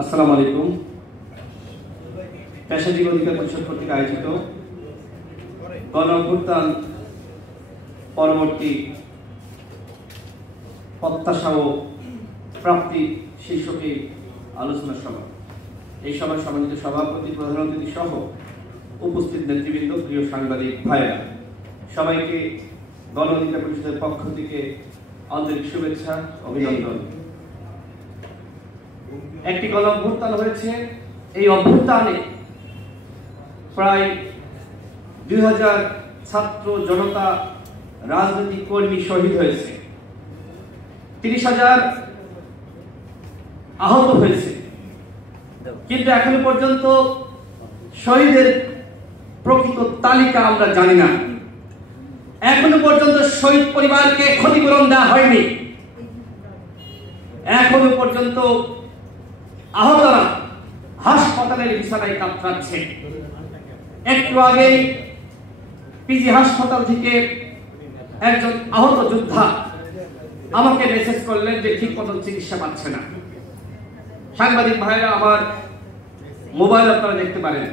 আসসালামু আলাইকুম। পেশাজীবী অধিকার পরিষদ কর্তৃক আয়োজিত গণ অভ্যুত্থান পরবর্তী প্রত্যাশা ও প্রাপ্তি শীর্ষকে আলোচনা সভা। এই সভায় সম্মানিত সভাপতি, প্রধান অতিথি সহ উপস্থিত নেতৃবৃন্দ, প্রিয় সাংবাদিক ভাইয়েরা, সবাইকে গণ অধিকার পরিষদের পক্ষ থেকে আন্তরিক শুভেচ্ছা, অভিনন্দন। একটি গণ অভ্যুত্থান হয়েছে। এই অভ্যুত্থানে প্রায় 2000 ছাত্র জনতা রাজনৈতিক কর্মী শহীদ হয়েছে, 30,000 আহত হয়েছে। কিন্তু এখনো পর্যন্ত শহীদের প্রকৃত তালিকা আমরা জানি না। এখনো পর্যন্ত শহীদ পরিবারকে ক্ষতিপূরণ দেওয়া হয়নি। এখনো পর্যন্ত আহতরা হাসপাতালের বিছানায় কাতরাচ্ছে। একটু আগে পিজি হাসপাতাল থেকে একজন আহত যোদ্ধা আমাকে মেসেজ করলেন যে ঠিক মতো চিকিৎসা পাচ্ছে না। সাংবাদিক ভাইরা, আমার মোবাইল আপনারা দেখতে পারেন,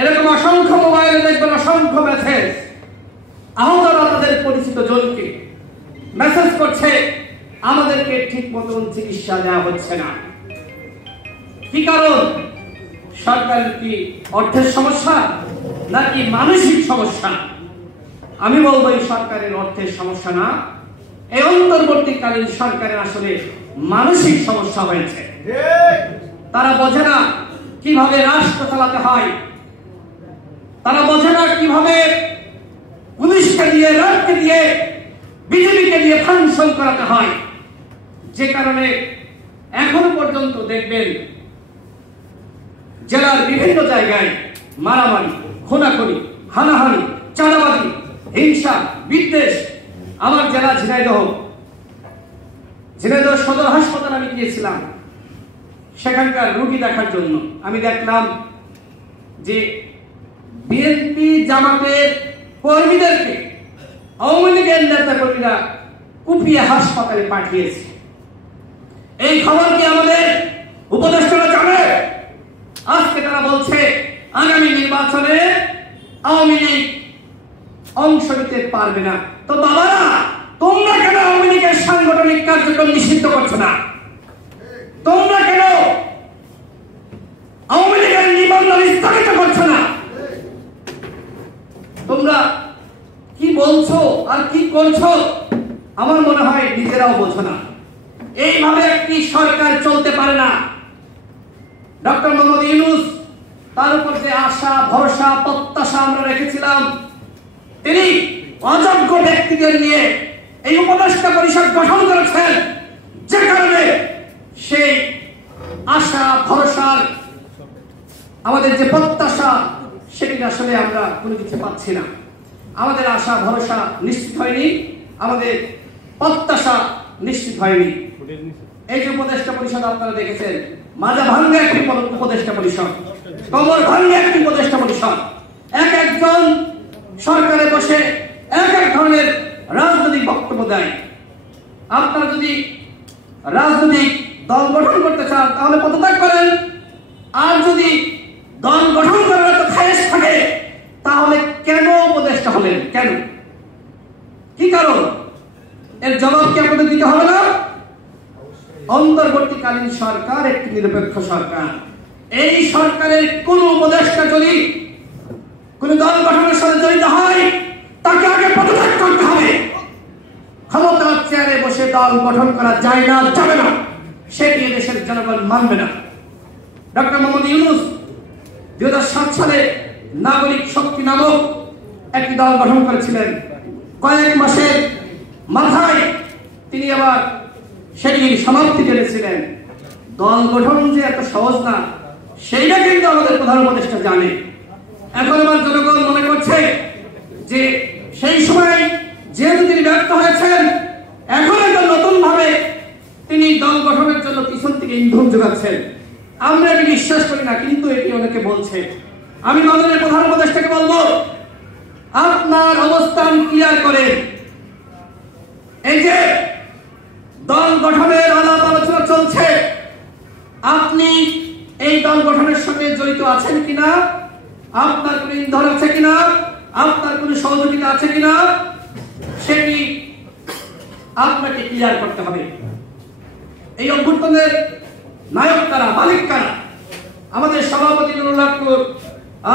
এরকম অসংখ্য মোবাইলে দেখবেন অসংখ্য মেসেজ। আহতরা তাদের পরিচিত জনকে মেসেজ করছে, আমাদেরকে ঠিক মতন চিকিৎসা দেওয়া হচ্ছে না। কি কারণ? সরকারের কি অর্থের সমস্যা নাকি মানসিক সমস্যা? আমি বলবো এই সরকারের অর্থের সমস্যা না, এই অন্তর্বর্তীকালীন সরকারের আসলে মানসিক সমস্যা হয়েছে। তারা বোঝে না কিভাবে রাষ্ট্র চালাতে হয়, তারা বোঝে না কিভাবে পুলিশকে দিয়ে, রাজকে দিয়ে, বিজেপিকে দিয়ে ফাংশন করাতে হয়। যে কারণে এখনো পর্যন্ত দেখবেন জেলার বিভিন্ন জায়গায় মারামারি, খুনাখুনি, হানাহানি, চাঁদাবাজি, হিংসা, বিদ্বেষ। আমার জেলা ঝিনাইদহ সদর হাসপাতাল আমি গিয়েছিলাম সেখানকার রোগী দেখার জন্য। আমি দেখলাম যে বিএনপি জামাতের কর্মীদেরকে আওয়ামী লীগের নেতা কর্মীরা কুপিয়ে হাসপাতালে পাঠিয়েছে। এই খবর কি আমাদের উপদেষ্টারা জানে? আজকে তারা বলছে আগামী নির্বাচনে আওয়ামী লীগ অংশ নিতে পারবে না। তো বাবারা, তোমরা কেন আওয়ামী লীগের সাংগঠনিক কার্যক্রম নিষিদ্ধ করছো না? তোমরা কেন আওয়ামী লীগের নিবন্ধন স্থগিত করছো না? তোমরা কি বলছো আর কি করছো আমার মনে হয় নিজেরাও বোঝো না। এইভাবে একটি সরকার চলতে পারে না। ডক্টর মোহাম্মদ ইউনূস, তার উপর যে আশা, ভরসা, প্রত্যাশা আমরা রেখেছিলাম, তিনি অযোগ্য ব্যক্তিদের নিয়ে এই উপদেষ্টা পরিষদ গঠন করেছেন। যে কারণে সেই আশা, ভরসার আমাদের যে প্রত্যাশা, সেটি আসলে আমরা কোনো কিছু পাচ্ছি না। আমাদের আশা ভরসা নিশ্চিত হয়নি, আমাদের প্রত্যাশা নিশ্চিত হয়নি। এই যে উপদেষ্টা পরিষদ আপনারা দেখেছেন, মাজা ভাঙ্গে একটি উপদেষ্টা পরিষদ, কবর ভাঙ্গে একটি উপদেষ্টা পরিষদ। একজন সরকারে বসে এক ধরনের রাজনৈতিক বক্তব্য দেয়। আপনারা যদি রাজনৈতিক দল গঠন করতে চান তাহলে পদত্যাগ করেন। আর যদি দল গঠন করার তো খায়েশ থাকে তাহলে কেন উপদেষ্টা হলেন? কেন? কি কারণ? এর জবাব কি আপনাদের দিতে হবে না? অন্তর্বর্তীকালীন সরকার একটি নিরপেক্ষ সরকার। এই সরকারের কোন উপদেষ্টা যদি কোন দল গঠনের সাথে জড়িত হয় তাকে আগে পদত্যাগ করতে হবে। ক্ষমতার চেয়ারে বসে দল গঠন করা যায় না, যাবে না, সেটি দেশের জনগণ মানবে না। ডক্টর মোহাম্মদ ইউনূস 2007 সালে নাগরিক শক্তি নামক একটি দল গঠন করেছিলেন। কয়েক মাসের মাথায় তিনি আবার সেটির সমাপ্তি করেছিলেন। দল গঠন যে এত সহজ না, সেইটা কিন্তু আমাদের প্রধান উপদেষ্টা জানে। এখন আমার জনগণ মনে করছে যে সেই সময় যেহেতু তিনি ব্যর্থ হয়েছেন, এখন একটা নতুন ভাবে তিনি দল গঠনের জন্য পিছন থেকে ইন্ধন যোগাচ্ছেন। আমরা এটি বিশ্বাস করি না, কিন্তু এটি অনেকে বলছে। আমি দলের প্রধান উপদেষ্টাকে বলবো, আপনার অবস্থান ক্লিয়ার করেন। এই যে দল গঠনের আলাপ আলোচনা চলছে, আপনি এই দল গঠনের সঙ্গে জড়িত আছেন কিনা, আপনার কোন ইন্ধন আছে কিনা, আপনার কোন সহযোগিতা আছে কিনা, সেটি আপনাকে ক্লিয়ার করতে হবে। এই অভ্যুত্থানের নায়ক কারা, মালিক কারা? আমাদের সভাপতি নুরুল হকপুর,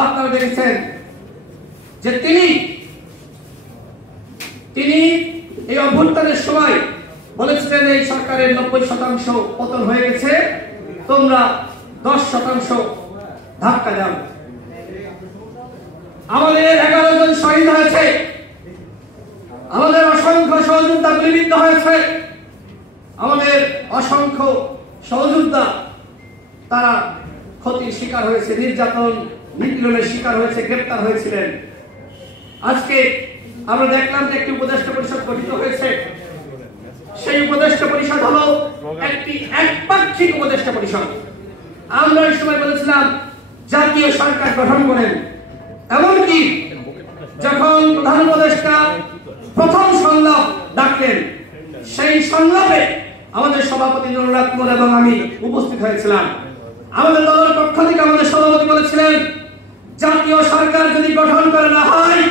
আপনারা দেখেছেন যে তিনি এই অভ্যুত্থানের সময় বলেছিলেন এই সরকারের 90% পতন হয়ে গেছে, তোমরা 10% ধাক্কা দাও। আমাদের 11 জন শহীদ হয়েছে, আমাদের অসংখ্য সহযোদ্ধা গুলিবিদ্ধ হয়েছে, আমাদের অসংখ্য সহযোদ্ধা তারা ক্ষতির শিকার হয়েছে, নির্যাতন নিপীড়নের শিকার হয়েছে, গ্রেপ্তার হয়েছিলেন। আজকে আমরা দেখলাম যে একটি উপদেষ্টা পরিষদ গঠিত হয়েছে। সেই উপদেষ্টা পরিষদ হলো একটি একপাক্ষিক উপদেষ্টা পরিষদ। আমরা এই সময় বলেছিলাম জাতীয় সরকার গঠন করেন, এমনকি যখন প্রধান উপদেষ্টা প্রথম সংলাপ ডাকলেন, সেই সংলাপে আমাদের সভাপতি নুরুল হকপুর এবং আমি উপস্থিত হয়েছিলাম। আমাদের দলের পক্ষ থেকে আমাদের সভাপতি বলেছিলেন, জাতীয় সরকার যদি গঠন করা না হয়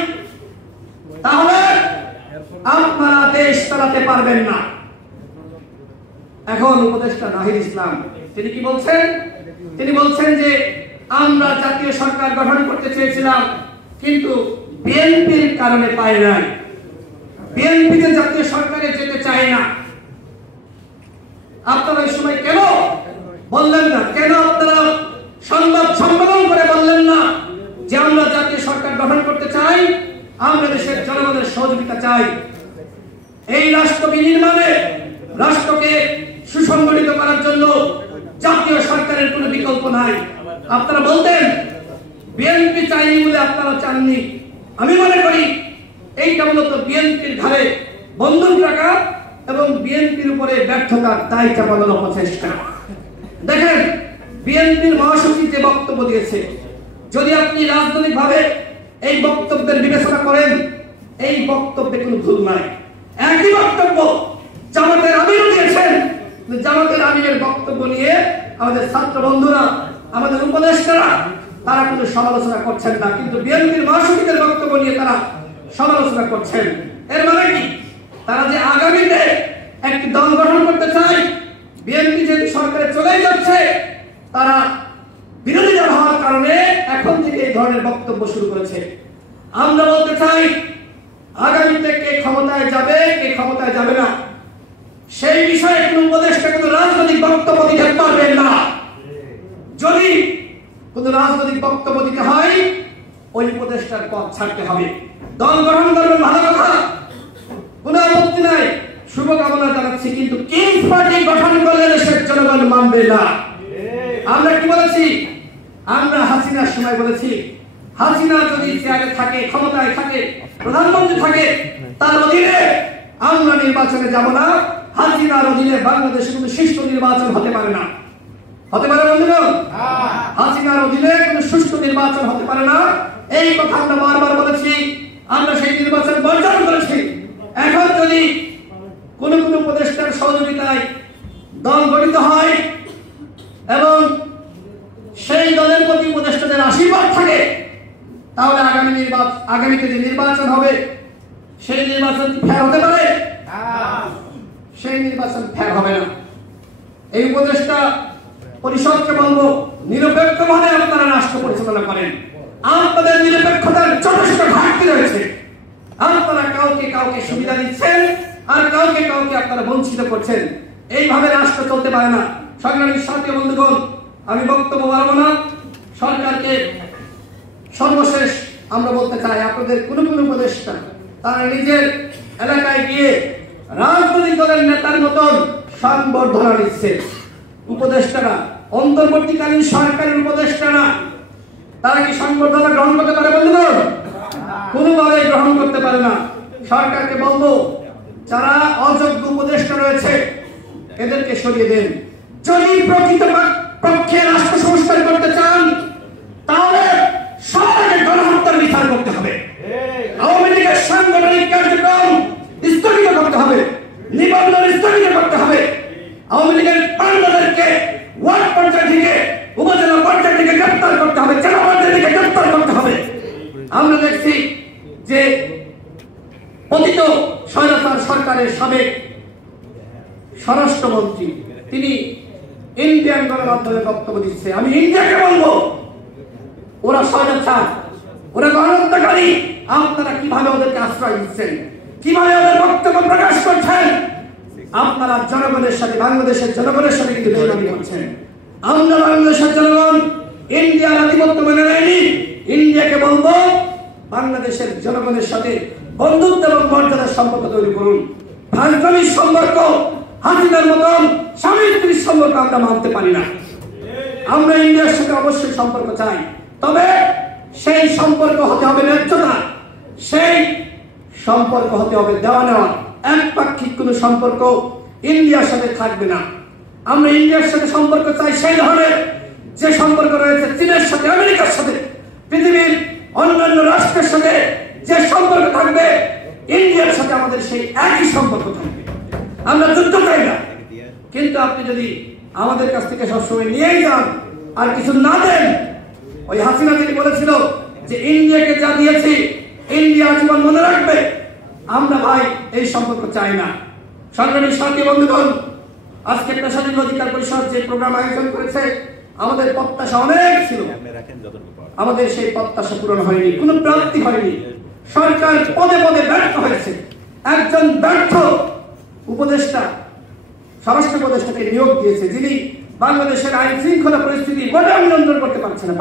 তাহলে আপনারা দেশ চালাতে পারবেন না। এখন উপদেষ্টা নাহিদ ইসলাম তিনি কি বলছেন? তিনি বলছেন যে আমরা জাতীয় সরকার গঠন করতে চেয়েছিলাম, কিন্তু বিএনপির কারণে পাই নাই, বিএনপি যে জাতীয় সরকারে যেতে চায় না। আপনারা এই সময় কেন বললেন না, কেন আপনারা সংবাদ সম্মেলন করে বললেন না যে আমরা জাতীয় সরকার গঠন করতে চাই, আমরা দেশের জনগণের সহযোগিতা চাই, এই রাষ্ট্র বিনির্মাণে রাষ্ট্রকে সুসংগঠিত করার জন্য জাতীয় সরকারের কোনো বিকল্প নাই। আপনারা বলতেন বিএনপি চাইনি বলে আপনারা চাননি। আমি মনে করি এইটা মূলত বিএনপির ঘাড়ে বন্দুক রাখা এবং বিএনপির উপরে ব্যর্থতার দায় চাপানোর প্রচেষ্টা। দেখেন, বিএনপির মহাসচিব যে বক্তব্য দিয়েছে, যদি আপনি রাজনৈতিকভাবে এই বক্তব্যের বিবেচনা করেন, এই বক্তব্যে কোনো ভুল নাই। একই বক্তব্য জামাতের আমিরও দিয়েছেন। জামাতের আমিরের বক্তব্য নিয়ে আমাদের ছাত্র বন্ধুরা, আমাদের উপদেষ্টারা তারা কোনো সমালোচনা করছেন না, কিন্তু বিএনপির মহাসচিবের বক্তব্য নিয়ে তারা সমালোচনা করছেন। এর মানে কি? তারা যে আগামীতে একটি দল গঠন করতে চায়, বিএনপি যেহেতু সরকারে চলে যাচ্ছে, তারা বিরোধী দল হওয়ার কারণে এখন থেকে এই ধরনের বক্তব্য শুরু করেছে। আমরা বলতে চাই, আগামীতে কে ক্ষমতায় যাবে, কে ক্ষমতায় যাবে না, সেই বিষয়ে কোন উপদেষ্টা কোনো রাজনৈতিক বক্তব্য দিতে পারবেন না। যদি কোনো রাজনৈতিক বক্তব্য দিতে হয়, ওই উপদেষ্টার পদ ছাড়তে হবে। দল গঠন করবেন, ভালো কথা, কোনো আপত্তি নাই, শুভকামনা জানাচ্ছি, কিন্তু কিংস পার্টি গঠন করলে দেশের জনগণ মানবে না। আমরা কি বলেছি? আমরা হাসিনার সময় বলেছি, হাসিনা যদি চেয়ারে থাকে, ক্ষমতায় থাকে, প্রধানমন্ত্রী থাকে, তার অধীনে আমরা নির্বাচনে যাব না। হাসিনার অধীনে বাংলাদেশে কোনো সুষ্ঠু নির্বাচন হতে পারে না। হতে পারে বন্ধুগণ? হাসিনার অধীনে কোনো সুষ্ঠু নির্বাচন হতে পারে না। এই কথা আমরা বারবার বলেছি, আমরা সেই নির্বাচন বর্জন করেছি। এখন যদি কোন কোন উপদেষ্টার সহযোগিতায় দল গঠিত হয় এবং সেই দলের প্রতি উপদেষ্টাদের আশীর্বাদ থাকে, তাহলে আগামীতে যে নির্বাচন হবে, সেই নির্বাচন ফের হতে পারে? সেই নির্বাচন ফের হবে না। এই উপদেষ্টা পরিষদকে বলবো, নিরপেক্ষভাবে আপনারা রাষ্ট্র পরিচালনা করেন। আপনাদের নিরপেক্ষতার যথেষ্ট ঘাটতি রয়েছে। আপনারা কাউকে সুবিধা দিচ্ছেন আর কাউকে আপনারা বঞ্চিত করছেন। এইভাবে রাষ্ট্র চলতে পারে না। সংগ্রামী সাথী বন্ধুগণ, আমি বক্তব্য বাড়াবো না। সরকারকে সর্বশেষ আমরা বলতে চাই, আপনাদের কোন উপদেষ্টা তারা নিজের এলাকায় গিয়ে রাজনৈতিক দলের নেতার মতন সংবর্ধনা দিচ্ছে। উপদেষ্টারা অন্তর্বর্তীকালীন সরকারের উপদেষ্টারা, তারা কি সংবর্ধনা গ্রহণ করতে পারে বন্ধুগণ? কোনোভাবে গ্রহণ করতে পারে না। সরকারকে বলবো, যারা অযোগ্য উপদেষ্টা রয়েছে এদেরকে সরিয়ে দেন। যদি প্রকৃত পক্ষে রাষ্ট্র সংস্কার করতে চান, তাহলে সরকারকে গণহত্যার বিচার করতে হবে। আওয়ামী লীগের সাংগঠনিক কার্যক্রম স্থগিত করতে হবে, নিবন্ধন স্থগিত করতে হবে। আওয়ামী লীগের পান্ডাদেরকে ওয়ার্ড আমরা দেখছি যে পতিত স্বৈরাচার সরকারের সাবেক স্বরাষ্ট্রমন্ত্রী তিনি ইন্ডিয়ান গণমাধ্যমে বক্তব্য দিচ্ছে। আমি ইন্ডিয়াকে বলবো, ওরা স্বৈরাচার, ওরা গণহত্যাকারী। আপনারা কিভাবে ওদেরকে আশ্রয় দিচ্ছেন, কিভাবে ওদের বক্তব্য প্রকাশ করছেন? আপনারা জনগণের সাথে, বাংলাদেশের জনগণের সাথে কিন্তু বেইমানি করছেন। আমরা বাংলাদেশের জনগণ ইন্ডিয়ার আধিপত্য মেনে নেয়নি। ইন্ডিয়াকে বলবো, বাংলাদেশের জনগণের সাথে বন্ধুত্ব এবং মর্যাদার সম্পর্ক তৈরি করুন। ভারতের সম্পর্ক, হাসিনার মতন স্বামী স্ত্রীর সম্পর্ক আমরা মানতে পারি না। আমরা ইন্ডিয়ার সাথে অবশ্যই সম্পর্ক চাই, তবে সেই সম্পর্ক হতে হবে ন্যায্যতা, সেই সম্পর্ক হতে হবে দেওয়া নেওয়া। একপাক্ষিক কোন সম্পর্ক ইন্ডিয়ার সাথে থাকবে না। আমরা ইন্ডিয়ার সাথে সম্পর্ক চাই সেই ধরনের যে সম্পর্ক রয়েছে চীনের সাথে, আমেরিকার সাথে, পৃথিবীর অন্যান্য রাষ্ট্রের সাথে যে সম্পর্ক থাকবে, ইন্ডিয়ার সাথে আমাদের সেই একই সম্পর্ক থাকবে। আমরা যুদ্ধ চাই না, কিন্তু আপনি যদি আমাদের কাছ থেকে সবসময় নিয়েই যান আর কিছু না দেন, ওই হাসিনা যিনি বলেছিল যে ইন্ডিয়াকে যা দিয়েছি ইন্ডিয়া জীবন মনে রাখবে, আমরা ভাই এই সম্পর্ক চাই না। সংগ্রামী সাথী বন্ধুগণ, আজকে পেশাজীবী অধিকার পরিষদ যে প্রোগ্রাম আয়োজন করেছে, আমাদের প্রত্যাশা অনেক ছিল, আমাদের সেই প্রত্যাশা পূরণ হয়নি, কোনো প্রাপ্তি হয়নি। সরকার পদে পদে ব্যর্থ হয়েছে। একজন ব্যর্থ উপদেষ্টা, স্বরাষ্ট্র উপদেষ্টাকে নিয়োগ দিয়েছে, যিনি বাংলাদেশের আইন শৃঙ্খলা পরিস্থিতি মোটেও নিয়ন্ত্রণ করতে পারছে না,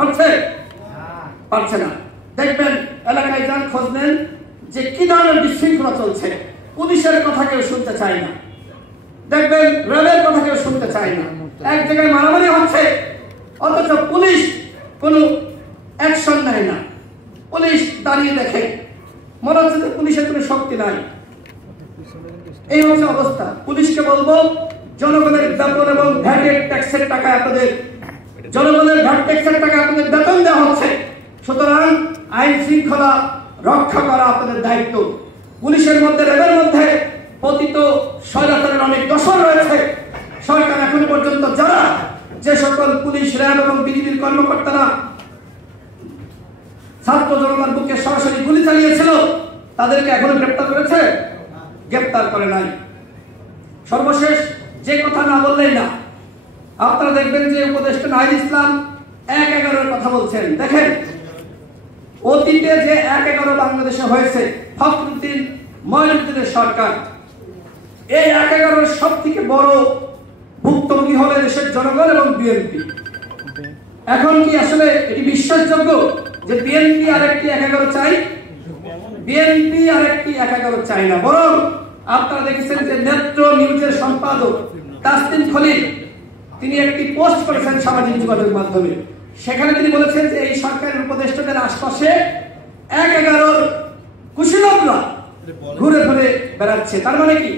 পারছে না। দেখবেন এলাকায় যান, খোঁজ নেন যে কি ধরনের বিশৃঙ্খলা চলছে। পুলিশের কথা কেউ শুনতে চায় না, দেখবেন রেলের কথা কেউ শুনতে চায় না। এক জায়গায় মারামারি হচ্ছে, অথচ পুলিশ কোনো অ্যাকশন নেয় না। পুলিশ দাঁড়িয়ে দেখে, মনে হচ্ছে যে পুলিশের কোনো শক্তি নাই। এই হচ্ছে অবস্থা। পুলিশকে বলবো, জনগণের বেতন এবং ভ্যাটের ট্যাক্সের টাকা আপনাদের, জনগণের ভ্যাট ট্যাক্সের টাকা আপনাদের বেতন দেওয়া হচ্ছে, সুতরাং আইন শৃঙ্খলা রক্ষা করা আপনাদের দায়িত্ব। পুলিশের মধ্যে, রেলের মধ্যে পতিত স্বৈরাচারের অনেক দোষর রয়েছে। সরকার এখনো পর্যন্ত যারা, যে সকল পুলিশ, র্যাব এবং বিজিবির কর্মকর্তারা ছাত্র জনতার বুকে সরাসরি গুলি চালিয়েছিল, তাদেরকে এখনো গ্রেপ্তার করেছে? গ্রেপ্তার করে নাই। সর্বশেষ যে কথা না বললেই না, আপনারা দেখবেন যে উপদেষ্টা নাহিদ ইসলাম 1/11 কথা বলছেন। দেখেন, অতীতে যে 1/11 বাংলাদেশে হয়েছে, ফখরুদ্দিন মঈনুদ্দিনের সরকার, এই 1/11 সব থেকে বড় ভুক্তভোগী হলে দেশের জনগণ এবং বিএনপি। এখন কি আসলে এটি বিশ্বাসযোগ্য যে বিএনপি আরেকটি 1/11 চাই? বিএনপি আরেকটি 1/11 চাই না, বরং আপনারা দেখেছেন যে নেত্র নিউজের সম্পাদক তাসনিম খলিল তিনি একটি পোস্ট করেছেন সামাজিক যোগাযোগ মাধ্যমে। সেখানে তিনি বলেছেন যে এই সরকারের উপদেষ্টাদের আশপাশে 1/11 কুশীলবরা ঘুরে ঘুরে বেড়াচ্ছে। তার মানে কি?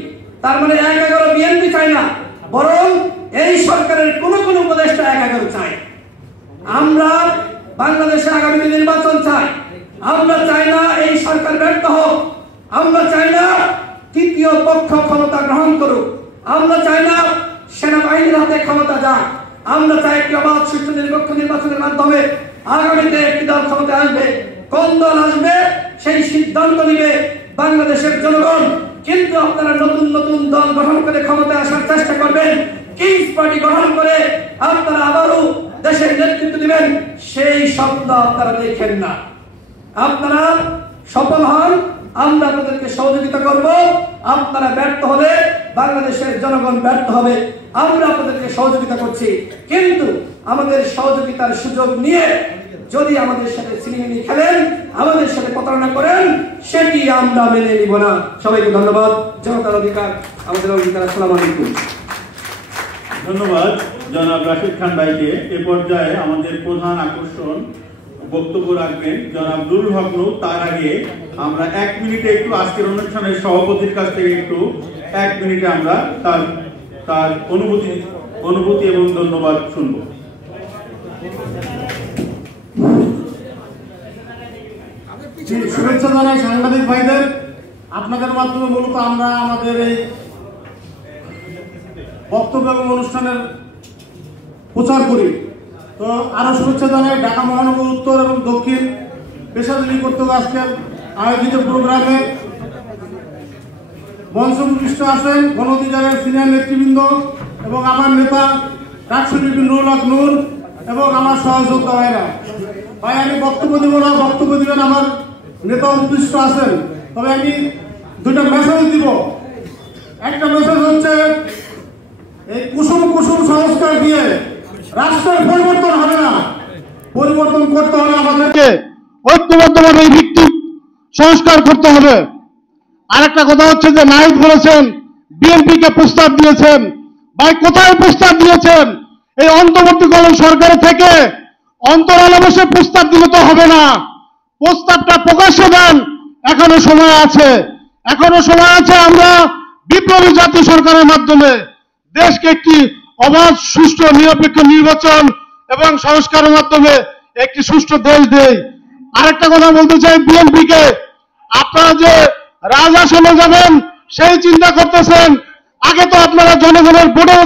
তার মানে 1/11 বিএনপি চায় না, বরং এই সরকারের কোন কোন উপদেষ্টা 1/11 চায়। আমরা বাংলাদেশে আগামী নির্বাচন চাই। আমরা চাই না এই সরকার ব্যর্থ হোক। আমরা চাই না তৃতীয় পক্ষ ক্ষমতা গ্রহণ করুক। আমরা চাই না সেনাবাহিনীর হাতে ক্ষমতা যাক। আমরা চাই একটি অবাধ, সুষ্ঠু, নিরপেক্ষ নির্বাচনের মাধ্যমে আগামীতে একটি দল ক্ষমতায় আসবে। কোন দল আসবে সেই সিদ্ধান্ত নিবে বাংলাদেশের জনগণ। কিন্তু আপনারা নতুন নতুন দল গঠন করে ক্ষমতায় আসার চেষ্টা করবেন, কিংস পার্টি গঠন করে আপনারা আবারও দেশের নেতৃত্ব দিবেন, সেই স্বপ্ন আপনারা দেখেন না। আপনারা সফল হন, আমরা আপনাদেরকে সহযোগিতা করব। আপনারা ব্যর্থ হলে বাংলাদেশের জনগণ ব্যর্থ হবে। আমরা আপনাদেরকে সহযোগিতা করছি, কিন্তু আমাদের সহযোগিতার সুযোগ নিয়ে যদি আমাদের সাথে ছিনিমিনি খেলেন, আমাদের সাথে প্রতারণা করেন, সেটি আমরা মেনে নিব না। সবাইকে ধন্যবাদ। জনতার অধিকার আমাদের অধিকার। আসসালামু আলাইকুম। ধন্যবাদ জনাব রাশিদ খান ভাইকে। এ পর্যায়ে আমাদের প্রধান আকর্ষণ বক্তব্য রাখবেন জনাব নুরুল হক নূর। তার আগে আমরা 1 মিনিটে একটু আজকের অনুষ্ঠানের সভাপতির কাছ থেকে একটু 1 মিনিটে আমরা তার অনুভূতি এবং ধন্যবাদ শুনব। শুভেচ্ছা জানাই সাংবাদিক ভাইদের। আপনাদের মাধ্যমে মূলত আমরা আমাদের এই বক্তব্য এবং অনুষ্ঠানের প্রচার করি। তো আরো শুভেচ্ছা জানাই ঢাকা মহানগর উত্তর এবং দক্ষিণ পেশাজীবী কর্তৃক আজকের আয়োজিত প্রোগ্রামে মঞ্চভূমিষ্ঠ আছেন গণ অধিকারের সিনিয়র নেতৃবৃন্দ এবং আমার নেতা ডাকসুরবিপিন নুরুল হক নূর এবং আমার সহযোদ্ধা ভাইরা। ভাই আমি বক্তব্য দিব না, বক্তব্য দিবেন আমার নেতা উপবিষ্ট আছেন। তবে আমি দুটো মেসেজ দিব। একটা মেসেজ হচ্ছে এই কুসুম কুসুম সংস্কার দিয়ে রাষ্ট্রের পরিবর্তন হবে না, পরিবর্তন করতে হলে আমাদেরকে ঐক্যবদ্ধভাবে এই ভিত্তিক সংস্কার করতে হবে। আরেকটা কথা হচ্ছে যে নাহিদ বলেছেন বিএনপিকে প্রস্তাব দিয়েছেন। ভাই কোথায় প্রস্তাব দিয়েছেন? এই অন্তর্বর্তীকালীন সরকার থেকে অন্তরালে বসে প্রস্তাব দিলে তো হবে না, প্রস্তাবটা প্রকাশ্যে দেন। এখনো সময় আছে, এখনো সময় আছে। আমরা বিপ্লবী জাতীয় সরকারের মাধ্যমে দেশকে একটি অবাধ সুষ্ঠু নিরপেক্ষ নির্বাচন এবং সংস্কারের মাধ্যমে একটি সুষ্ঠু দেশ দেই। আরেকটা কথা বলতে চাই বিএনপিকে, আপনারা যে রাজআসনে যাবেন সেই চিন্তা করতেছেন, আগে তো আপনারা জনগণের ভোটে